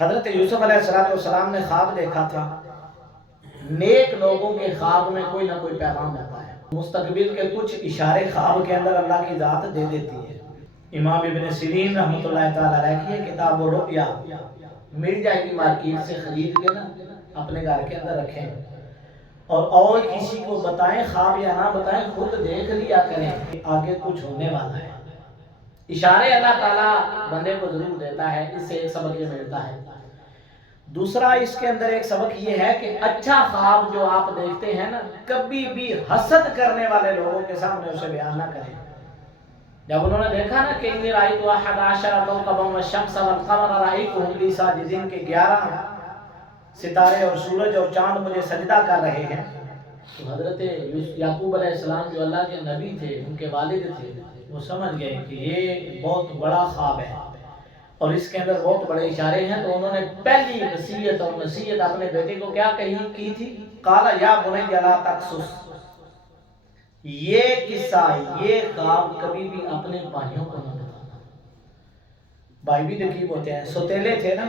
حضرت یوسف علیہ السلام نے خواب دیکھا تھا. نیک لوگوں کے خواب میں کوئی نہ کوئی پیغام ہوتا ہے. مستقبل کے کچھ اشارے خواب کے اندر اللہ کی ذات دے دیتی ہے. امام ابن سیرین رحمۃ اللہ تعالیٰ علیہ کی کتاب الرؤیا مل جائے گی مارکیٹ سے خرید کے نا اپنے گھر کے اندر رکھیں اور کسی کو بتائیں خواب یا نہ بتائیں خود دیکھ لیا کریں کہ آگے کچھ ہونے والا ہے. اشارے اللہ تعالیٰ بندے کو ضرور دیتا ہے. اس سے ایک سبق یہ ملتا ہے. دوسرا اس کے اندر ایک سبق یہ ہے کہ اچھا خواب جو آپ دیکھتے ہیں نا کبھی بھی حسد کرنے والے لوگوں کے سامنے اسے بیان نہ کریں. جب انہوں نے دیکھا نا کہ انی رأیت احد عشر کوکبا والشمس والقمر رأیتهم لی ساجدین کے 11 ستارے اور سورج اور چاند مجھے سجدہ کر رہے ہیں، تو حضرت یعقوب علیہ السلام جو اللہ کے نبی تھے، ان کے والد تھے، وہ سمجھ گئے کہ یہ بہت بڑا خواب ہے اور اس کے اندر بہت بڑے اشارے ہیں. تو انہوں نے پہلی وصیت اور نصیحت اپنے بیٹے کو کیا کی تھی؟ قال یا بنی لا تقصص، یہ قصہ یہ خواب کبھی بھی اپنے بھائیوں کو نہ بتانا. بھائی بھی رقیب ہوتے ہیں، سوتیلے تھے نا،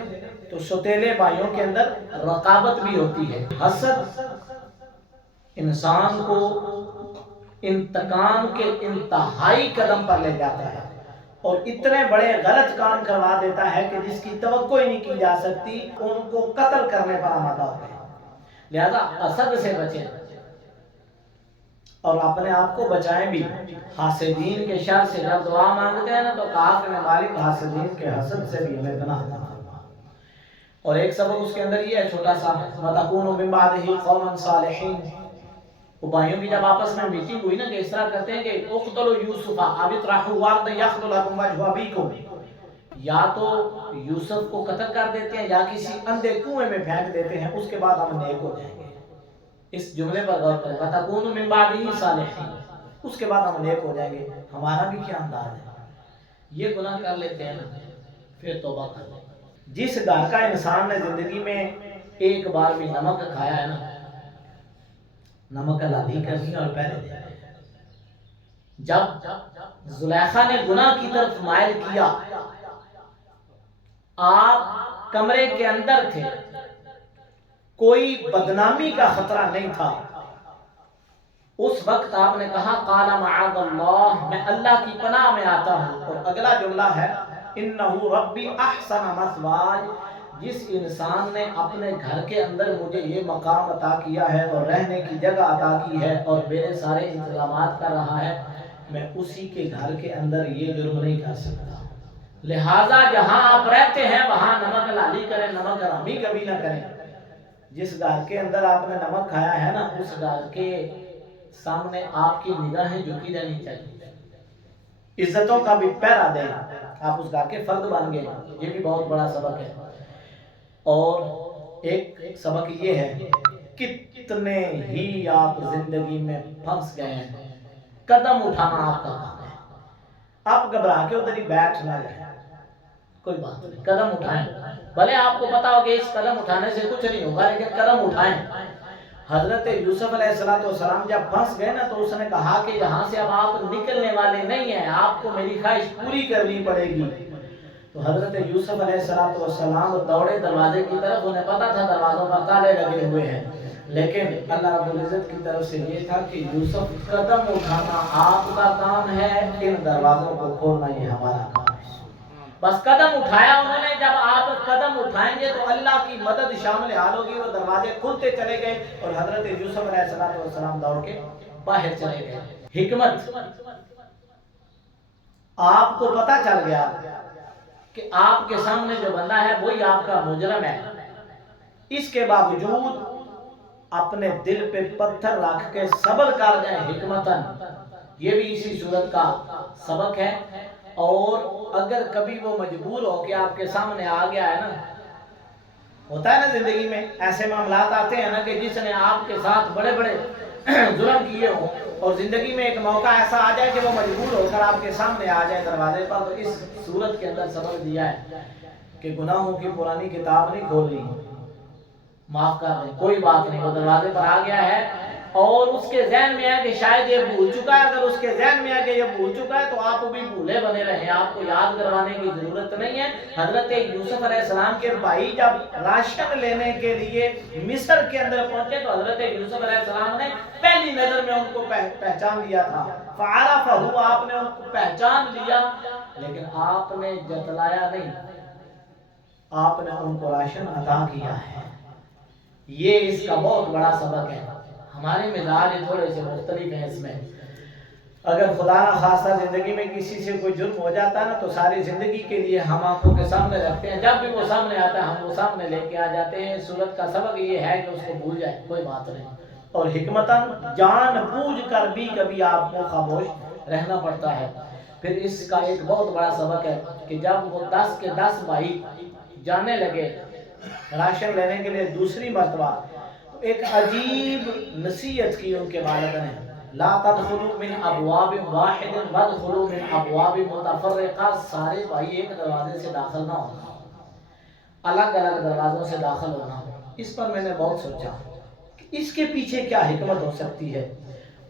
تو سوتیلے بھائیوں کے اندر رقابت بھی ہوتی ہے. حسد انسان کو انتقام کے انتہائی قدم پر لے جاتا ہے اور اتنے بڑے غلط کام کروا دیتا ہے کہ جس کی توقع ہی نہیں کی جا سکتی. ان کو قتل کرنے پر آمادہ ہوتے ہیں. لہذا حسد سے بچیں اور اپنے آپ کو بچائیں بھی. حاسدین کے شر سے جب دعا مانگتے ہیں نا تو کہا کہ مالک حاسدین کے حسد سے بھی ہمیں پناہ عطا فرما. اور ایک سبق اس کے اندر یہ ہے چھوٹا سا، وَتَكُونُوا مِن بَعْدِهِ قَوْمًا صَالِحِينَ. وہ بھائیوں کی جب آپس میں میٹنگ ہوئی نا کہ اس طرح کرتے ہیں کہ اقتلوا یوسف او اطرحوه ارضا یخل لکم وجہ ابیکم، یا تو یوسف کو قتل کر دیتے ہیں یا کسی اندھے کنویں میں پھینک دیتے ہیں، اس کے بعد ہم نیک ہو جائیں گے. اس جملے پر غور کریں، وَتَكُونُوا مِن بَعْدِهِ صَالِحِينَ، اس کے بعد ہم نیک ہو جائیں گے. ہمارا بھی کیا انداز ہے، یہ گناہ کر لیتے ہیں نا پھر توبہ کر لیں. جس گھر کا انسان نے زندگی میں ایک بار بھی نمک کھایا ہے نا، نمک حلالی کرنی اور پہلے دے. جب زلیخا نے گناہ کی طرف مائل کیا، آپ کمرے کے اندر تھے، کوئی بدنامی کا خطرہ نہیں تھا، اس وقت آپ نے کہا قال معاذ اللہ، میں اللہ کی پناہ میں آتا ہوں. اور اگلا جملہ ہے انہ ربی احسن مثواي، جس انسان نے اپنے گھر کے اندر مجھے یہ مقام عطا کیا ہے اور رہنے کی جگہ عطا کی ہے اور میرے سارے انتظامات کر رہا ہے، میں اسی کے گھر کے اندر یہ جرم نہیں کر سکتا. لہٰذا جہاں آپ رہتے ہیں وہاں نمک حلالی کریں، نمک حرامی کبھی نہ کریں. جس گھر کے اندر آپ نے نمک کھایا ہے نا، اس گھر کے سامنے آپ کی نگاہیں جھکی رہنی چاہیے. عزتوں کا بھی پہرا دیں، آپ اس گھر کے فرد بن گئے، یہ بھی بہت بڑا سبق ہے. اور ایک سبق یہ ہے، کتنے ہی آپ زندگی میں پھنس گئے ہیں، قدم اٹھانا آپ کا کام ہے. آپ گھبرا کے ادھر ہی بیٹھ نہ جائیں، کوئی بات نہیں، قدم اٹھائیں. بھلے آپ کو پتا ہو کہ اس قدم اٹھانے سے کچھ نہیں ہوگا، لیکن قدم اٹھائیں. حضرت یوسف علیہ السلام جب پھنس گئے نا تو اس نے کہا کہ یہاں سے اب آپ نکلنے والے نہیں ہیں، آپ کو میری خواہش پوری کرنی پڑے گی. تو حضرت یوسف علیہ السلام دوڑے دروازے کی طرف. انہیں پتا تھا دروازوں پر تالے لگے ہوئے ہیں، لیکن اللہ رب العزت کی طرف سے یہ تھا کہ یوسف قدم اٹھانا آپ کا کام ہے، ان دروازوں کو کھولنا یہ ہمارا کام ہے. بس قدم اٹھایا انہوں نے. جب آپ قدم اٹھائیں گے تو اللہ کی مدد شامل حال ہوگی. وہ دروازے کھلتے چلے گئے اور حضرت یوسف علیہ السلام دوڑ کے باہر چلے گئے. حکمت، آپ کو پتا چل گیا کہ آپ کے سامنے جو بندہ ہے وہی آپ کا مجرم ہے، اس کے باوجود اپنے دل پہ پتھر رکھ کے صبر کر جائیں حکمتاً، یہ بھی اسی صورت کا سبق ہے. اور اگر کبھی وہ مجبور ہو کہ آپ کے سامنے آ گیا ہے نا، ہوتا ہے نا زندگی میں ایسے معاملات آتے ہیں نا کہ جس نے آپ کے ساتھ بڑے بڑے ظلم کیے ہوں اور زندگی میں ایک موقع ایسا آ جائے کہ وہ مجبور ہو کر آپ کے سامنے آ جائے دروازے پر، تو اس صورت کے اندر سبق دیا ہے کہ گناہوں کی پرانی کتاب نہیں کھولنی، معاف کر دیں، کوئی بات نہیں. وہ دروازے پر آ گیا ہے اور اس کے ذہن میں ہے کہ شاید یہ بھول چکا ہے، اگر اس کے ذہن میں ہے کہ یہ بھول چکا ہے تو آپ بھی بھولے بنے رہیں، آپ کو یاد کروانے کی ضرورت نہیں ہے۔ حضرت یوسف علیہ السلام کے بھائی جب راشن لینے کے لیے مصر کے اندر پہنچے تو حضرت یوسف علیہ السلام نے پہلی نظر میں ان کو پہچان لیا تھا، فعرفہ، آپ نے ان کو پہچان لیا، لیکن آپ نے جتلایا نہیں، آپ نے ان کو راشن عطا کیا ہے۔ یہ اس کا بہت بڑا سبق ہے۔ ہمارے مزاج تھوڑے سے مختلف ہیں اس میں۔ اگر خدا نہ خواستہ زندگی میں کسی سے کوئی جرم ہو جاتا ہے نا تو ساری زندگی کے لیے ہم آنکھوں کے سامنے رکھتے ہیں، جب بھی وہ سامنے آتا ہے ہم وہ سامنے لے کے آ جاتے ہیں۔ صورت کا سبق یہ ہے کہ اس کو بھول جائے، کوئی بات نہیں، اور حکمتاً جان بوجھ کر بھی کبھی آپ کو خاموش رہنا پڑتا ہے۔ پھر اس کا ایک بہت بڑا سبق ہے کہ جب وہ 10 کے 10 بھائی جانے لگے راشن لینے کے لیے دوسری مرتبہ، تو ایک عجیب نصیحت کی ان کے والد نے، لا تدخلوا من ابواب واحد وادخلوا من ابواب متفرقہ، سارے بھائی ایک دروازے سے داخل نہ ہونا، الگ الگ دروازوں سے داخل ہونا۔ اس پر میں نے بہت سوچا کہ اس کے پیچھے کیا حکمت ہو سکتی ہے۔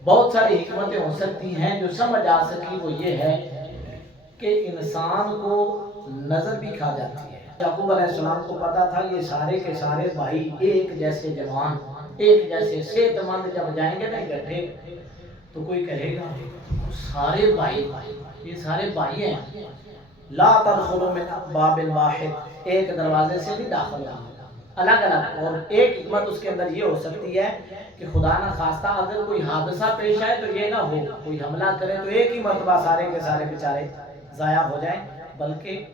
بہت ساری حکمتیں ہو سکتی ہیں، جو سمجھ آ سکی وہ یہ ہے کہ انسان کو نظر بھی کھا جاتی ہے۔ یعقوب علیہ السلام کو پتا تھا یہ سارے کے سارے بھائی ایک جیسے جوان، ایک جیسے صحت مند جب جائیں گے نا اکٹھے تو کوئی کہے گا سارے بھائی، یہ سارے بھائی ہیں، لا تدخلوا من باب واحد، ایک دروازے سے بھی داخل ہونا، الگ الگ۔ اور ایک حکمت اس کے اندر یہ ہو سکتی ہے کہ خدا نہ خواستہ اگر کوئی حادثہ پیش آئے تو یہ نہ ہو کوئی حملہ کرے تو ایک ہی مرتبہ سارے کے سارے بیچارے ضائع ہو جائیں، بلکہ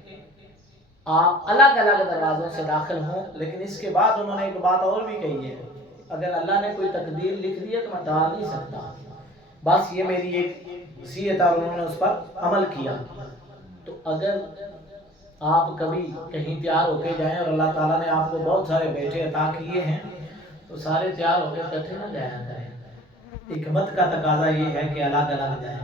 آپ الگ الگ دروازوں سے داخل ہوں۔ لیکن اس کے بعد انہوں نے ایک بات اور بھی کہی ہے، اگر اللہ نے کوئی تقدیر لکھ دی ہے تو میں ڈال نہیں سکتا، بس یہ میری ایک وصیت ہے اور انہوں نے اس پر عمل کیا۔ تو اگر آپ کبھی کہیں تیار ہو کے جائیں اور اللہ تعالیٰ نے آپ کو بہت سارے بیٹے عطا کیے ہیں تو سارے تیار ہو کے کٹھے نہ جایا کریں، حکمت کا تقاضا یہ ہے کہ الگ الگ جائیں۔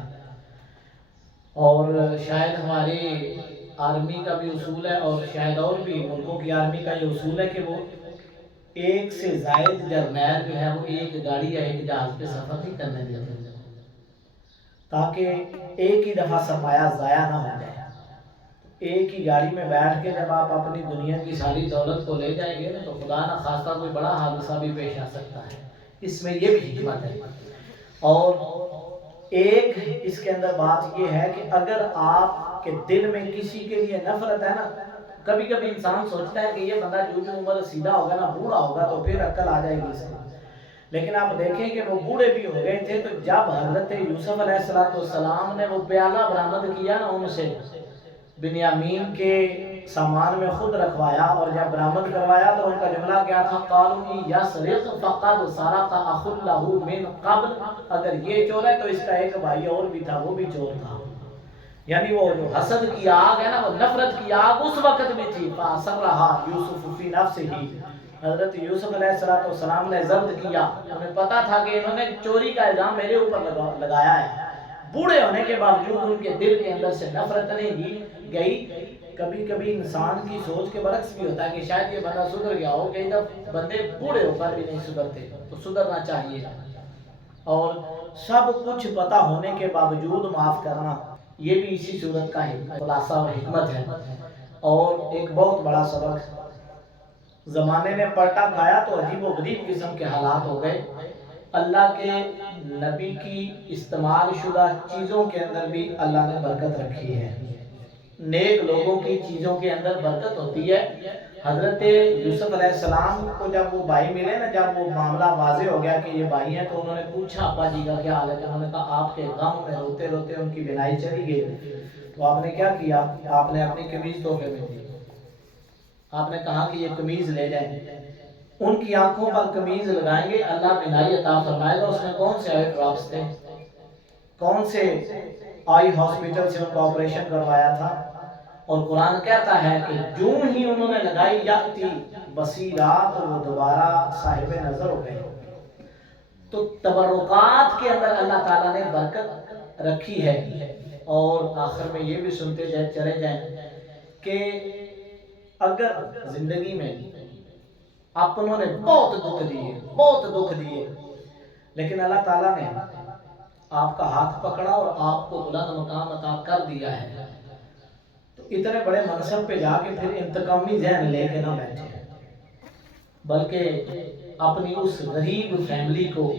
اور شاید ہماری آرمی کا بھی اصول ہے اور شاید اور بھی ملکوں کی آرمی کا یہ اصول ہے کہ وہ ایک سے زائد جرنیل جو ہے وہ ایک گاڑی یا ایک جہاز پہ سفر نہیں کرنے دیتے، تاکہ ایک ہی دفعہ سرمایہ ضائع نہ ہو جائے۔ ایک ہی گاڑی میں بیٹھ کے جب آپ اپنی دنیا کی ساری دولت کو لے جائیں گے نا تو خدا نہ خواستہ کوئی بڑا حادثہ بھی پیش آ سکتا ہے، اس میں یہ بھی حکمت ہے۔ اور ایک اس کے اندر بات یہ ہے کہ اگر آپ کے دل میں کسی کے لیے نفرت ہے نا، کبھی کبھی انسان سوچتا ہے کہ یہ بندہ جو عمر سیدھا ہوگا نا، بوڑھا ہوگا تو پھر عقل آ جائے گی اس کو، لیکن آپ دیکھیں کہ وہ بوڑھے بھی ہو گئے تھے تو جب حضرت یوسف علیہ السلام نے وہ پیالہ برآمد کیا نا ان سے، بنیامین کے سامان میں خود رکھوایا اور جب برآمد کروایا تو ان کا جملہ کیا تھا، قالوا یسرق فقد سرق اخ له من قبل، اگر یہ چور ہے تو اس کا ایک بھائی اور بھی تھا وہ بھی چور تھا۔ یعنی وہ جو حسد کی آگ ہے نا، وہ نفرت کی آگ اس وقت بھی تھی، فَأَسَرَّهَا يُوسُفُ فِي نَفْسِهِ، حضرت یوسف علیہ السلام نے ضبط کیا، انہیں پتا تھا کہ انہوں نے چوری کا الزام میرے اوپر لگایا ہے۔ بوڑھے ہونے کے باوجود ان کے دل کے اندر سے نفرت نہیں گئی۔ کبھی کبھی انسان کی سوچ کے برعکس بھی ہوتا ہے کہ شاید یہ بندہ سدھر گیا ہو، کئی دفعہ بندے بوڑھے ہو کر بھی نہیں سدھرتے، تو سدھرنا چاہیے۔ اور سب کچھ پتا ہونے کے باوجود معاف کرنا، یہ بھی اسی صورت کا خلاصہ اور حکمت ہے۔ اور ایک بہت بڑا سبق، زمانے نے پلٹا کھایا تو عجیب و غریب قسم کے حالات ہو گئے۔ اللہ کے نبی کی استعمال شدہ چیزوں کے اندر بھی اللہ نے برکت رکھی ہے، نیک لوگوں کی چیزوں کے اندر برکت ہوتی ہے۔ حضرت یوسف علیہ السلام کو جب وہ بھائی ملے نا، جب وہ معاملہ واضح ہو گیا کہ یہ بھائی ہیں، تو انہوں نے پوچھا ابا جی کا کیا حال ہے، انہوں نے کہا آپ کے غم میں روتے روتے ان کی بینائی چلی گئی۔ تو آپ نے کیا کیا، آپ نے اپنی قمیض تحفے میں دی، آپ نے کہا کہ یہ قمیض لے جائیں، ان کی آنکھوں پر قمیض لگائیں گے اللہ بینائی عطا فرمائے گا۔ اس میں کون سے آئی ڈراپس تھے، کون سے آئی ہاسپٹل سے ان کا آپریشن کروایا تھا، اور قرآن کہتا ہے کہ جو ہی انہوں نے لگائی یاتی بصیرات، وہ دوبارہ صاحب نظر ہو گئے۔ تو تبرکات کے اندر اللہ تعالیٰ نے برکت رکھی ہے۔ اور آخر میں یہ بھی سنتے چلے جائیں کہ اگر زندگی میں اپنوں نے بہت دکھ دیے، لیکن اللہ تعالیٰ نے آپ کا ہاتھ پکڑا اور آپ کو بلند مقام عطا کر دیا ہے، تو اتنے بڑے منصب پہ جا کے پھر انتقامی ذہن لے کے نہ بیٹھے، بلکہ اپنی اس غریب فیملی کو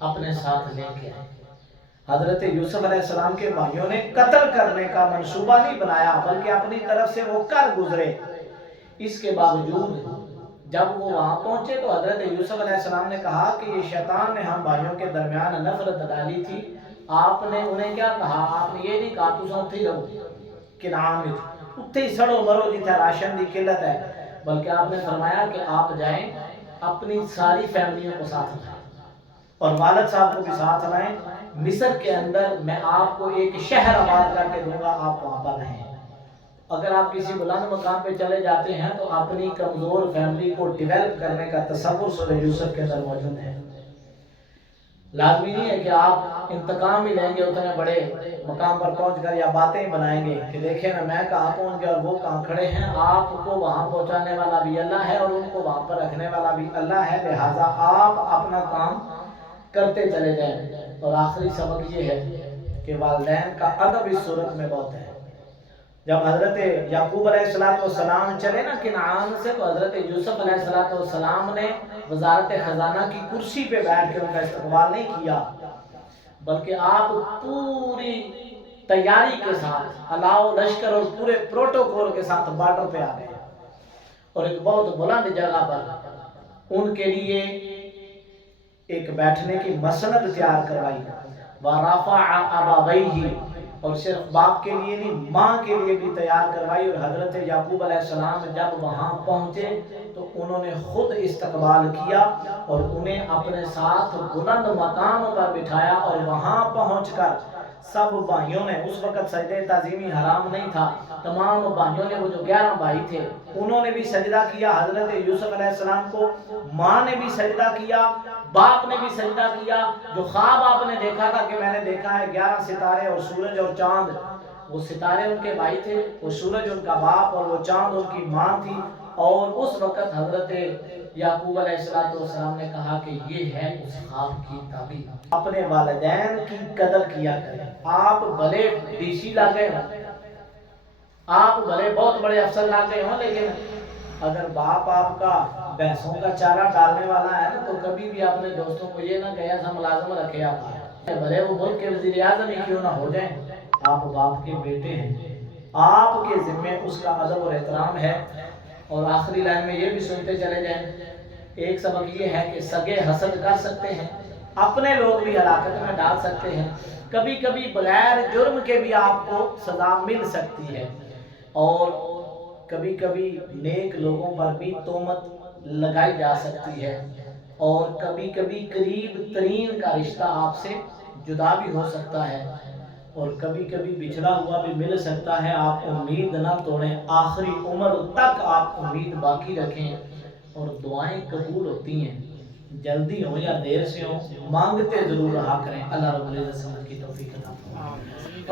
اپنے ساتھ لے کے آئے۔ حضرت یوسف علیہ السلام کے بھائیوں نے قتل کرنے کا منصوبہ نہیں بنایا، بلکہ اپنی طرف سے وہ کر گزرے۔ اس کے باوجود جب وہ وہاں پہنچے تو حضرت یوسف علیہ السلام نے کہا کہ یہ شیطان نے ہم بھائیوں کے درمیان نفرت ڈالی تھی۔ آپ نے انہیں کیا کہا؟ آپ نے یہ نہیں کہا تُساں اتھے ہی رہو کنعان میں، اتھے ہی سڑو مرو جتھے راشن دی قلت ہے، بلکہ آپ نے فرمایا کہ آپ جائیں اپنی ساری فیملیوں کو ساتھ لائیں اور والد صاحب کو بھی ساتھ لائیں۔ مصر کے اندر میں آپ کو ایک شہر آباد کر کے دوں گا، آپ وہاں پر رہیں۔ اگر آپ کسی بلند مقام پہ چلے جاتے ہیں تو اپنی کمزور فیملی کو ڈیولپ کرنے کا تصور سورہ یوسف کے اندر موجود ہے۔ لازمی نہیں ہے کہ آپ انتقام ہی لیں گے اتنے بڑے مقام پر پہنچ کر، یا باتیں ہی بنائیں گے کہ دیکھیں نا میں کہاں پہنچ گیا اور وہ کہاں کھڑے ہیں۔ آپ کو وہاں پہنچانے والا بھی اللہ ہے اور ان کو وہاں پر رکھنے والا بھی اللہ ہے، لہٰذا آپ اپنا کام کرتے چلے جائیں۔ اور آخری سبق یہ ہے کہ والدین کا ادب اس صورت میں بہت ہے۔ جب حضرت یعقوب علیہ السلام چلے نا کنعان سے، تو حضرت یوسف علیہ السلام نے وزارت خزانہ کی کرسی پہ بیٹھ کے ان کا استقبال نہیں کیا، بلکہ آپ پوری تیاری کے ساتھ الاؤ لشکر اور پورے پروٹوکول کے ساتھ بارڈر پہ آ گئے اور ایک بہت بلند جگہ پر ان کے لیے ایک بیٹھنے کی مسند تیار کروائی۔ وَرَفَعَ أَبَوَيْهِ، اور صرف باپ کے لیے نہیں، ماں کے لیے بھی تیار کروائی۔ اور حضرت یعقوب علیہ السلام جب وہاں پہنچے تو انہوں نے خود استقبال کیا اور انہیں اپنے ساتھ بلند مقام پر بٹھایا، اور وہاں پہنچ کر سب بھائیوں نے، اس وقت سجدہ تعظیمی حرام نہیں تھا، تمام بھائیوں نے، وہ جو 11 بھائی تھے انہوں نے بھی سجدہ کیا حضرت یوسف علیہ السلام کو، ماں نے بھی سجدہ کیا، باپ نے بھی سجدہ کیا۔ جو خواب آپ نے دیکھا تھا کہ میں نے دیکھا ہے 11 ستارے اور سورج اور چاند، وہ ستارے ان کے بھائی تھے، وہ سورج ان کا باپ اور وہ چاند ان کی ماں تھی۔ اور اس وقت حضرت یعقوب علیہ السلام نے کہا کہ یہ ہے اس خواب کی تعبیر۔ اپنے والدین کی قدر کیا کریں۔ آپ بھلے ڈی سی لاگے ہوں، آپ بھلے بہت بڑے افسر لاگے ہوں، لیکن اگر باپ آپ کا بھینسوں کا چارہ ڈالنے والا ہے نا، تو کبھی بھی اپنے دوستوں کو یہ نہ کہے ایسا ملازم رکھے آپ، بھلے وہ ملک کے وزیر اعظم ہی کیوں نہ ہو جائیں، آپ باپ کے بیٹے ہیں، آپ کے ذمے اس کا ادب اور احترام ہے۔ اور آخری لائن میں یہ بھی سنتے چلے جائیں، ایک سبق یہ ہے کہ سگے حسد کر سکتے ہیں، اپنے لوگ بھی ہلاکت میں ڈال سکتے ہیں، کبھی کبھی بغیر جرم کے بھی آپ کو سزا مل سکتی ہے، اور کبھی کبھی نیک لوگوں پر بھی تہمت لگائی جا سکتی ہے، اور کبھی کبھی قریب ترین کا رشتہ آپ سے جدا بھی ہو سکتا ہے، اور کبھی کبھی بچھڑا ہوا بھی مل سکتا ہے۔ آپ امید نہ توڑیں، آخری عمر تک آپ امید باقی رکھیں، اور دعائیں قبول ہوتی ہیں، جلدی ہو یا دیر سے ہو، مانگتے ضرور رہا کریں۔ اللہ رب العزت سمجھ کی توفیق عطا فرمائے۔